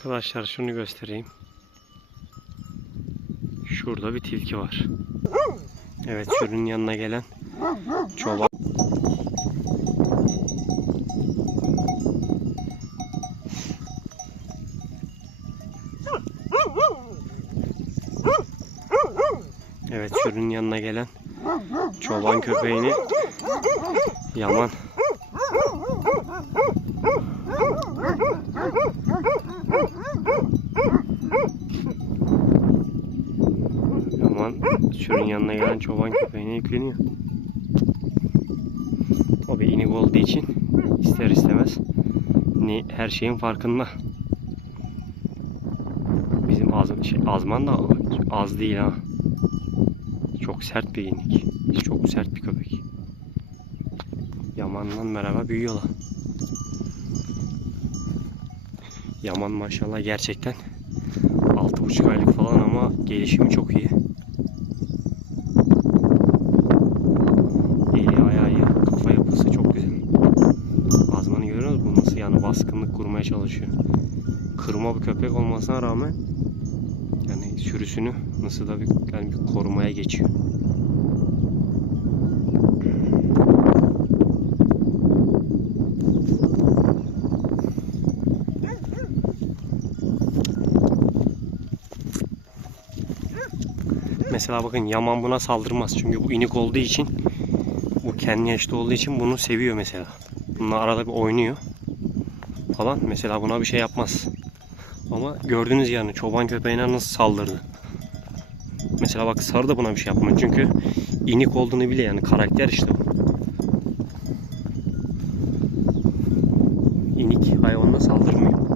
Arkadaşlar şunu göstereyim. Şurada bir tilki var. Evet sürünün yanına gelen çoban. Evet sürünün yanına gelen çoban köpeğini Yaman Sürün yanına gelen çoban köpeğine yükleniyor. O bir inik olduğu için ister istemez ni her şeyin farkında. Bizim az, şey, azman da az değil ha. Çok sert bir inik. Çok sert bir köpek. Yaman'la beraber büyüyorlar. Yaman maşallah gerçekten 6,5 aylık falan ama gelişimi çok iyi. Eli ayağı iyi, kafa yapısı çok güzel. Azmanı görüyor musunuz? Bu nasıl yani baskınlık kurmaya çalışıyor. Kırma bir köpek olmasına rağmen yani sürüsünü nasıl da bir, yani bir korumaya geçiyor. Mesela bakın Yaman buna saldırmaz. Çünkü bu inik olduğu için bu kendi yaşta olduğu için bunu seviyor mesela. Bununla arada bir oynuyor falan. Mesela buna bir şey yapmaz. Ama gördünüz yani çoban köpeğine nasıl saldırdı. Mesela bak sarı da buna bir şey yapmaz. Çünkü inik olduğunu bile yani karakter işte bu. İnik hayvanına saldırmıyor.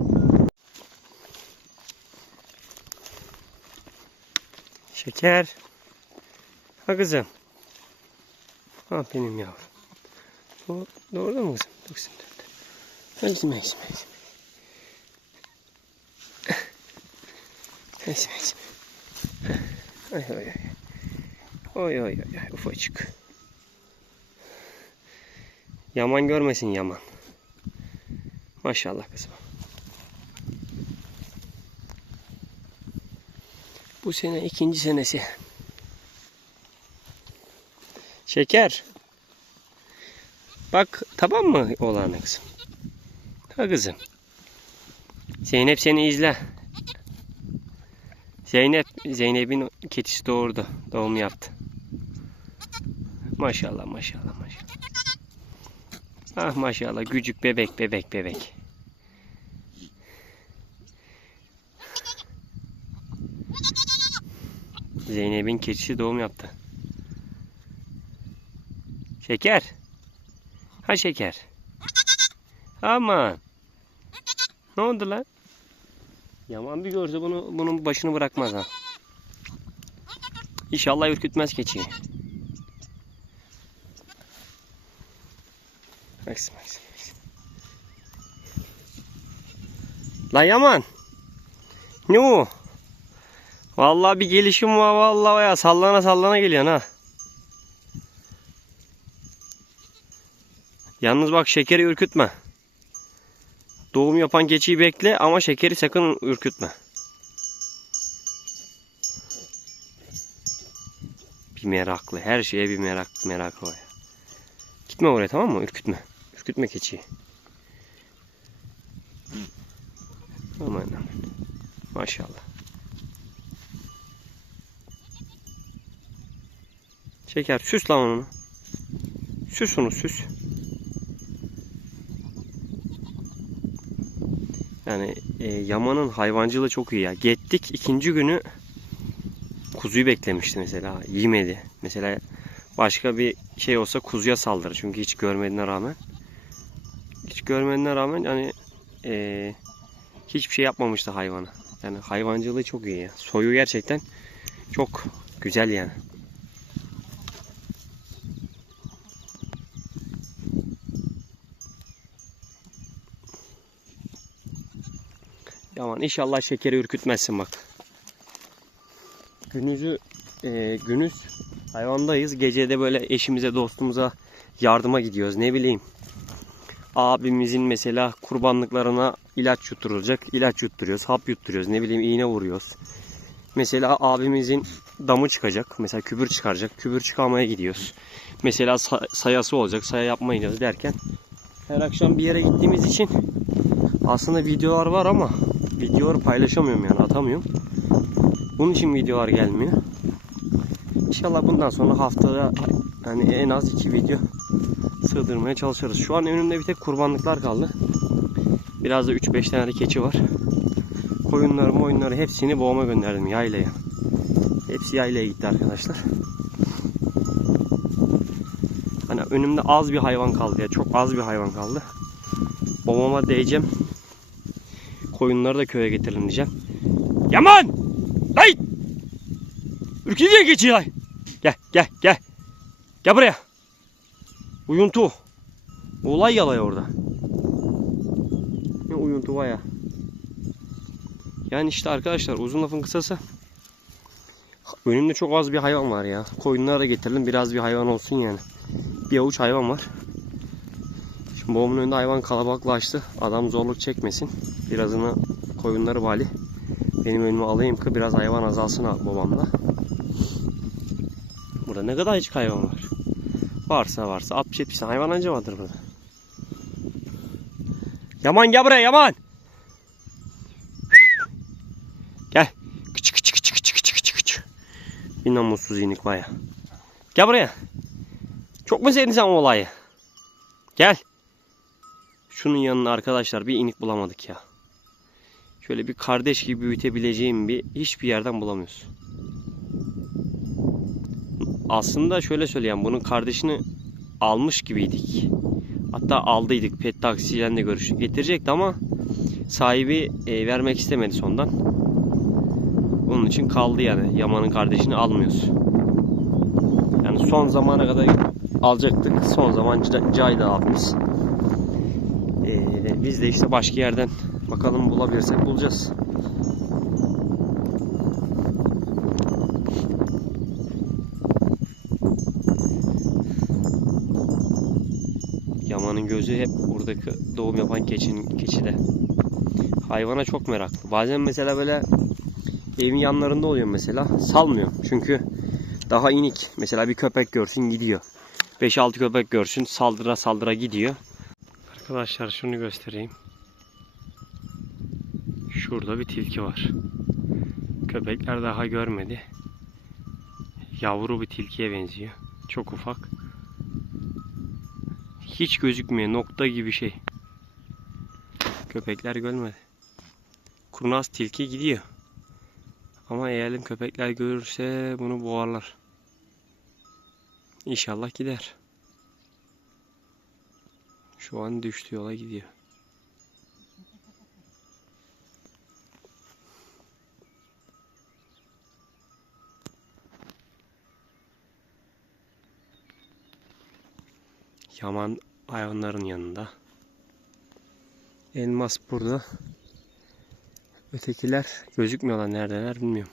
Şeker. Ha kızım. Ha benim yavrum. Doğru mu kızım? Dur kızım kızım. Ha kızım ha kızım. Ay ay ay. Oy oy oy oy ufacık. Yaman görmesin yaman. Maşallah kızım. Bu sene ikinci senesi. Şeker. Bak tamam mı oğlanı kızım? Ha kızım. Zeynep seni izle. Zeynep, Zeynep'in keçisi doğurdu. Doğum yaptı. Maşallah maşallah maşallah. Ah maşallah gücük bebek bebek bebek. Zeynep'in keçisi doğum yaptı. Şeker. Ha şeker. Aman. Ne oldu lan? Yaman bir görse bunu bunun başını bırakmaz ha. İnşallah ürkütmez keçiyi. Baksın baksın. baksın. La Yaman. Ne o? Vallahi bir gelişim var vallahi ya sallana sallana geliyorsun ha. Yalnız bak şekeri ürkütme. Doğum yapan keçiyi bekle ama şekeri sakın ürkütme. Bir meraklı. Her şeye bir merak merakı var. Gitme oraya tamam mı? Ürkütme. Ürkütme keçiyi. Aman aman. Maşallah. Şeker süs lan onu. Süs onu süs. Yani e, Yaman'ın hayvancılığı çok iyi ya. Gittik ikinci günü kuzuyu beklemişti mesela. Yemedi. Mesela başka bir şey olsa kuzuya saldırır. Çünkü hiç görmediğine rağmen. Hiç görmediğine rağmen yani e, hiçbir şey yapmamıştı hayvana. Yani hayvancılığı çok iyi ya. Soyu gerçekten çok güzel yani. Yaman inşallah şekeri ürkütmezsin bak. Günüzü e, günüz hayvandayız. Gecede böyle eşimize dostumuza yardıma gidiyoruz. Ne bileyim. abimizin mesela kurbanlıklarına ilaç yutturulacak. ilaç yutturuyoruz, hap yutturuyoruz, ne bileyim iğne vuruyoruz. Mesela abimizin damı çıkacak. Mesela kübür çıkaracak. Kübür çıkarmaya gidiyoruz. Mesela sa- sayası olacak. Saya yapmaya gidiyoruz derken her akşam bir yere gittiğimiz için aslında videolar var ama videoları paylaşamıyorum yani atamıyorum. Bunun için videolar gelmiyor. İnşallah bundan sonra haftada yani en az iki video sığdırmaya çalışırız. Şu an önümde bir tek kurbanlıklar kaldı. Biraz da 3-5 tane de keçi var. Koyunları oyunları hepsini boğuma gönderdim yaylaya. Hepsi yaylaya gitti arkadaşlar. Hani önümde az bir hayvan kaldı ya. Çok az bir hayvan kaldı. Babama değeceğim. Koyunları da köye getirelim diyeceğim. Yaman! Lay! Ürkütüyor geçiyor lay. Gel gel gel. Gel buraya. Uyuntu. Olay yalay orada. Ne uyuntu var ya. Yani işte arkadaşlar uzun lafın kısası. Önümde çok az bir hayvan var ya. Koyunları da getirelim biraz bir hayvan olsun yani. Bir avuç hayvan var. Şimdi babamın önünde hayvan kalabalıklaştı. Adam zorluk çekmesin. Birazını koyunları vali. Benim önüme alayım ki biraz hayvan azalsın babamla. Burada ne kadar hiç hayvan var. Varsa varsa 60 tane hayvan anca vardır burada. Yaman gel buraya Yaman. Gel. Kıç kıç kıç kıç kıç kıç kıç. Bir namussuz inik var ya. Gel buraya. Çok mu sevdin sen o olayı? Gel. Şunun yanına arkadaşlar bir inik bulamadık ya. Şöyle bir kardeş gibi büyütebileceğim bir hiçbir yerden bulamıyoruz. Aslında şöyle söyleyeyim bunun kardeşini almış gibiydik. Hatta aldıydık. Pet taksiyle de görüştük. Getirecekti ama sahibi e, vermek istemedi sondan. Onun için kaldı yani. Yaman'ın kardeşini almıyoruz. Yani son zamana kadar alacaktık. Son zaman Ca- Cayda almış. Ee, biz de işte başka yerden bakalım bulabilirsek bulacağız. Yaman'ın gözü hep buradaki doğum yapan keçinin keçide. Hayvana çok meraklı. Bazen mesela böyle evin yanlarında oluyor mesela. Salmıyor. Çünkü daha inik. Mesela bir köpek görsün gidiyor. 5-6 köpek görsün saldıra saldıra gidiyor. Arkadaşlar şunu göstereyim. Şurada bir tilki var. Köpekler daha görmedi. Yavru bir tilkiye benziyor. Çok ufak. Hiç gözükmüyor. Nokta gibi şey. Köpekler görmedi. Kurnaz tilki gidiyor. Ama eğer köpekler görürse bunu boğarlar. İnşallah gider. Şu an düştü yola gidiyor. Yaman hayvanların yanında. Elmas burada. Ötekiler gözükmüyorlar neredeler bilmiyorum.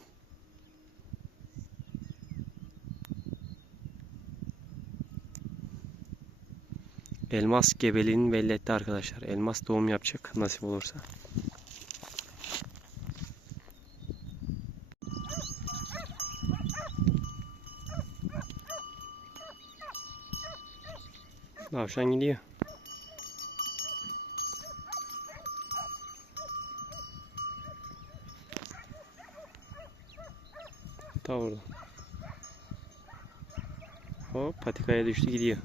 Elmas gebeliğini belli etti arkadaşlar. Elmas doğum yapacak nasip olursa. Tavşan gidiyor. Ta orada. Hop patikaya düştü gidiyor.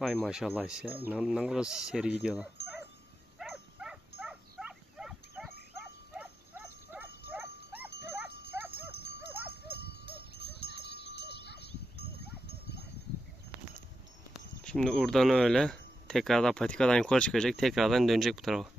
Ay maşallah ise ne, kadar seri gidiyorlar. Şimdi oradan öyle tekrardan patikadan yukarı çıkacak tekrardan dönecek bu tarafa.